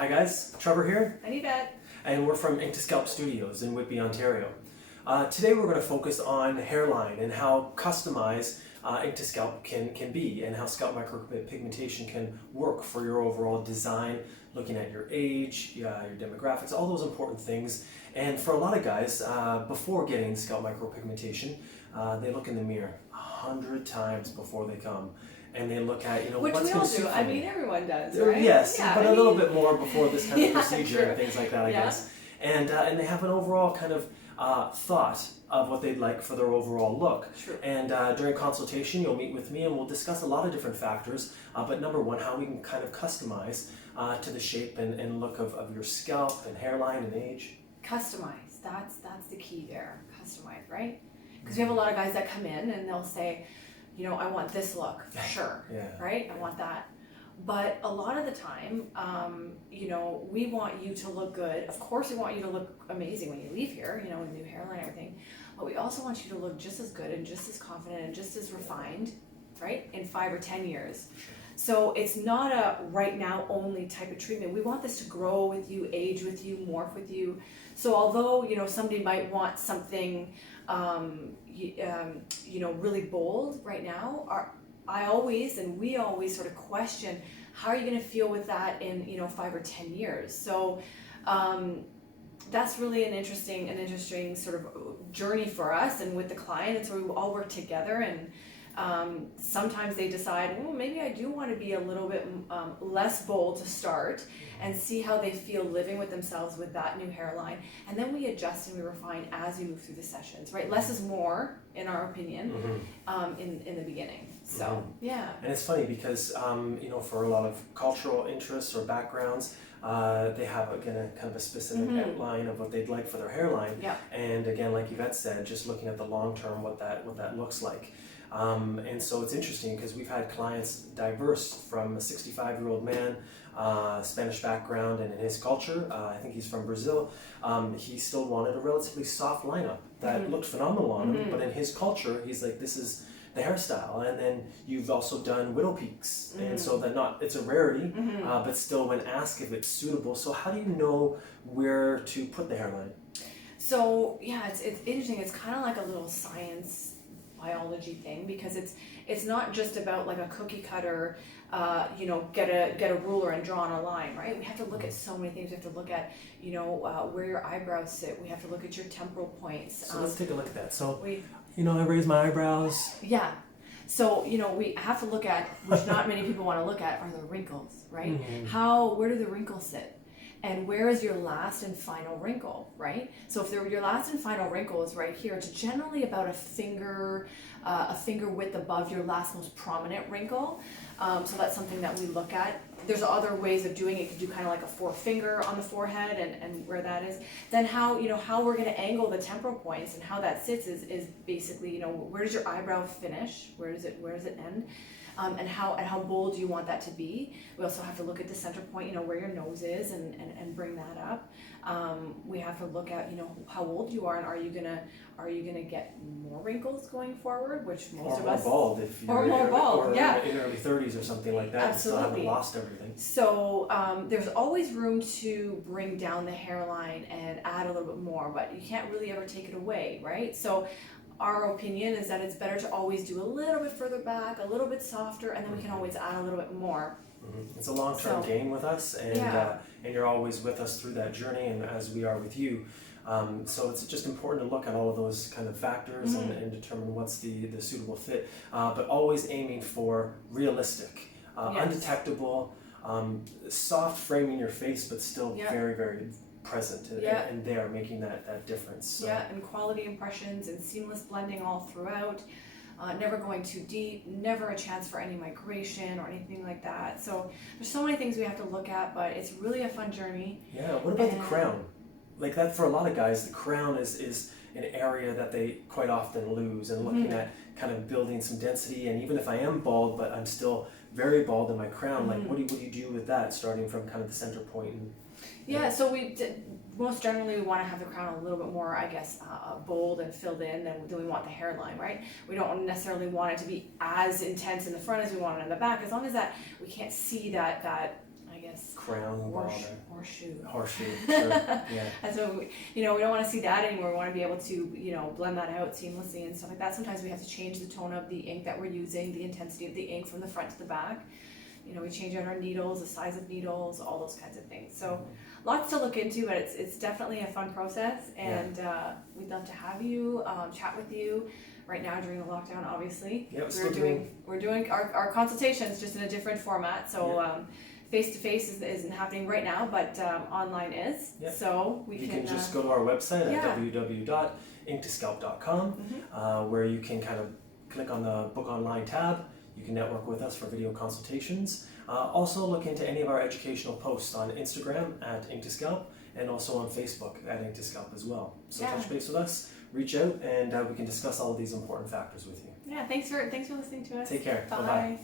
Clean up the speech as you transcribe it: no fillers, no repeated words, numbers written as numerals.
Hi guys, Trevor here, I need that. and we're from Ink to Scalp Studios in Whitby, Ontario. Today we're going to focus on hairline and how customized Ink to Scalp can be, and how scalp micropigmentation can work for your overall design, looking at your age, your demographics, all those important things. And for a lot of guys, before getting scalp micropigmentation, they look in the mirror 100 times before they come. And they look at, Which what's we going all to suit do. for I me. mean, everyone does, right? Yes, Yeah, but a little bit more before this kind of Yeah, procedure true. and things like that, I Yeah. guess. And they have an overall kind of thought of what they'd like for their overall look. True. And during consultation, you'll meet with me and we'll discuss a lot of different factors. But number one, how we can kind of customize to the shape and look of your scalp and hairline and age. Customize. That's the key there. Customize, right? Because we have a lot of guys that come in and they'll say, I want this look, for sure, Yeah. right? I want that. But a lot of the time, we want you to look good. Of course, we want you to look amazing when you leave here, with new hairline and everything. But we also want you to look just as good and just as confident and just as refined, right? In 5 or 10 years. So it's not a right now only type of treatment. We want this to grow with you, age with you, morph with you. So although, somebody might want something, really bold right now, we always sort of question, how are you going to feel with that in 5 or 10 years? So that's really an interesting sort of journey for us and with the client. And so we all work together, and sometimes they decide, well, maybe I do want to be a little bit less bold to start and see how they feel living with themselves with that new hairline. And then we adjust and we refine as we move through the sessions, right? Less is more, in our opinion, in the beginning. So, yeah. And it's funny because, for a lot of cultural interests or backgrounds, they have, again, a kind of a specific outline of what they'd like for their hairline. Yeah. And again, like Yvette said, just looking at the long term, what that looks like. And so it's interesting because we've had clients diverse from a 65-year-old man, Spanish background, and in his culture, I think he's from Brazil, he still wanted a relatively soft lineup that looked phenomenal on him, but in his culture, he's like, this is the hairstyle. And then you've also done widow peaks, and so that it's a rarity, but still when asked if it's suitable. So how do you know where to put the hairline? So yeah, it's interesting. It's kind of like a little science biology thing, because it's not just about like a cookie cutter, get a ruler and draw on a line, right? We have to look at so many things. We have to look at, where your eyebrows sit. We have to look at your temporal points. So let's take a look at that. So, I raise my eyebrows. Yeah. So, we have to look at, which not many people want to look at, are the wrinkles, right? Where do the wrinkles sit? And where is your last and final wrinkle, right? So if your last and final wrinkle is right here, it's generally about a finger width above your last most prominent wrinkle. So that's something that we look at. There's other ways of doing it. You can do kind of like a forefinger on the forehead and where that is. Then how we're going to angle the temporal points and how that sits is basically, where does your eyebrow finish? Where does it end? And how bold do you want that to be? We also have to look at the center point, where your nose is, and bring that up. We have to look at, how old you are, and are you gonna get more wrinkles going forward, which most of us, bald if you're more bald, yeah, in early 30s or something like that. Absolutely. And still haven't lost everything. So there's always room to bring down the hairline and add a little bit more, but you can't really ever take it away, right? So our opinion is that it's better to always do a little bit further back, a little bit softer, and then we can always add a little bit more. It's a long-term game with us, and you're always with us through that journey, and as we are with you. So it's just important to look at all of those kind of factors and determine what's the suitable fit, but always aiming for realistic, undetectable, soft framing your face, but still very, very present and there, making that difference. So. Yeah, and quality impressions and seamless blending all throughout. Never going too deep, never a chance for any migration or anything like that. So there's so many things we have to look at, but it's really a fun journey. Yeah, what about the crown? Like that, for a lot of guys, the crown is an area that they quite often lose, and looking at kind of building some density. And even if I am bald, but I'm still very bald in my crown, like what do you do with that, starting from kind of the center point? So most generally we want to have the crown a little bit more, I guess, bold and filled in than we want the hairline, right? We don't necessarily want it to be as intense in the front as we want it in the back, as long as that we can't see that I guess nice crown ball horseshoe. Sure. Yeah. And so, we don't want to see that anymore. We want to be able to, blend that out seamlessly and stuff like that. Sometimes we have to change the tone of the ink that we're using, the intensity of the ink from the front to the back. We change out our needles, the size of needles, all those kinds of things. So lots to look into, but it's definitely a fun process, and we'd love to have you, chat with you. Right now during the lockdown, obviously, we're doing our consultations just in a different format. So face to face isn't happening right now, but online is. Yep. So you can just go to our website at www.inktoscalp.com, where you can kind of click on the Book Online tab. You can network with us for video consultations. Also look into any of our educational posts on Instagram at Ink2Scalp, and also on Facebook at Ink2Scalp as well. So touch base with us, reach out, and we can discuss all of these important factors with you. Yeah, thanks for listening to us. Take care. Bye. Bye-bye.